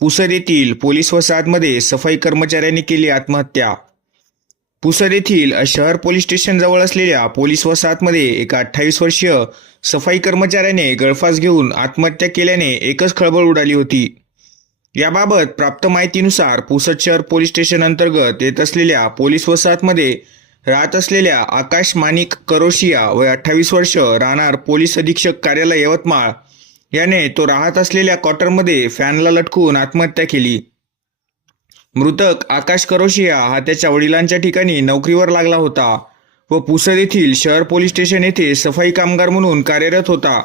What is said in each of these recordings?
पुसद येथील पोलीस वसाहतमध्ये सफाई कर्मचाऱ्यांनी केली आत्महत्या. पुसद येथील शहर पोलीस स्टेशन जवळ असलेल्या पोलीस वसाहतमध्ये एका अठ्ठावीस वर्षीय सफाई कर्मचाऱ्याने गळफास घेऊन आत्महत्या केल्याने एकच खळबळ उडाली होती. याबाबत प्राप्त माहितीनुसार पुसद शहर पोलीस स्टेशन अंतर्गत येत असलेल्या पोलीस वसाहतमध्ये राहत असलेल्या आकाश मानिक करोशिया वय अठ्ठावीस वर्ष राहणार पोलीस अधीक्षक कार्यालय यवतमाळ. याने तो राहत असलेल्या क्वार्टरमध्ये फॅनला लटकून आत्महत्या केली. मृतक आकाश करोशिया हा त्याच्या वडिलांच्या ठिकाणी नोकरीवर लागला होता व पुसद येथील शहर पोलीस स्टेशन येथे सफाई कामगार म्हणून कार्यरत होता.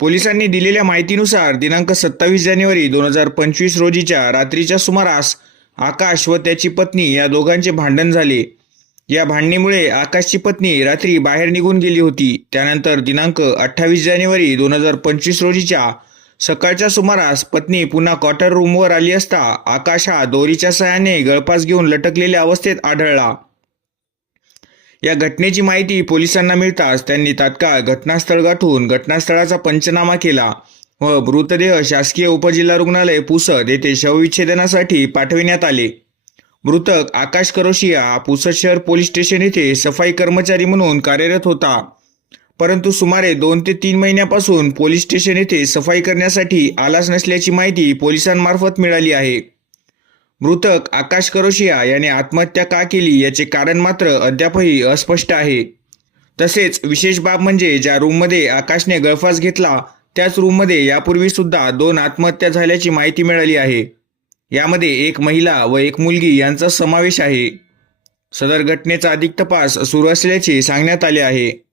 पोलिसांनी दिलेल्या माहितीनुसार दिनांक सत्तावीस जानेवारी दोन हजार पंचवीस रोजीच्या रात्रीच्या सुमारास आकाश व त्याची पत्नी या दोघांचे भांडण झाले. या भांडणीमुळे आकाशची पत्नी रात्री बाहेर निघून गेली होती. त्यानंतर दिनांक अठ्ठावीस जानेवारी दोन हजार पंचवीस रोजीच्या सकाळच्या सुमारास पत्नी पुन्हा क्वार्टर रूमवर आली असता आकाश हा दोरीच्या सहाय्याने गळफास घेऊन लटकलेल्या अवस्थेत आढळला. या घटनेची माहिती पोलिसांना मिळताच त्यांनी तात्काळ घटनास्थळ गाठून घटनास्थळाचा पंचनामा केला व मृतदेह शासकीय उपजिल्हा रुग्णालय पुसद येथे शवविच्छेदनासाठी पाठविण्यात आले. मृतक आकाश करोशिया पुसद शहर पोलीस स्टेशन येथे सफाई कर्मचारी म्हणून कार्यरत होता. परंतु सुमारे दोन ते तीन महिन्यापासून पोलीस स्टेशन येथे सफाई करण्यासाठी आलाच नसल्याची माहिती पोलिसांमार्फत मिळाली आहे. मृतक आकाश करोशिया याने आत्महत्या का केली याचे कारण मात्र अद्यापही अस्पष्ट आहे. तसेच विशेष बाब म्हणजे ज्या रूममध्ये आकाशने गळफास घेतला त्याच रूममध्ये यापूर्वी सुद्धा दोन आत्महत्या झाल्याची माहिती मिळाली आहे. यामध्ये एक महिला व एक मुलगी यांचा समावेश आहे. सदर घटनेचा अधिक तपास सुरू असल्याचे सांगण्यात आले आहे.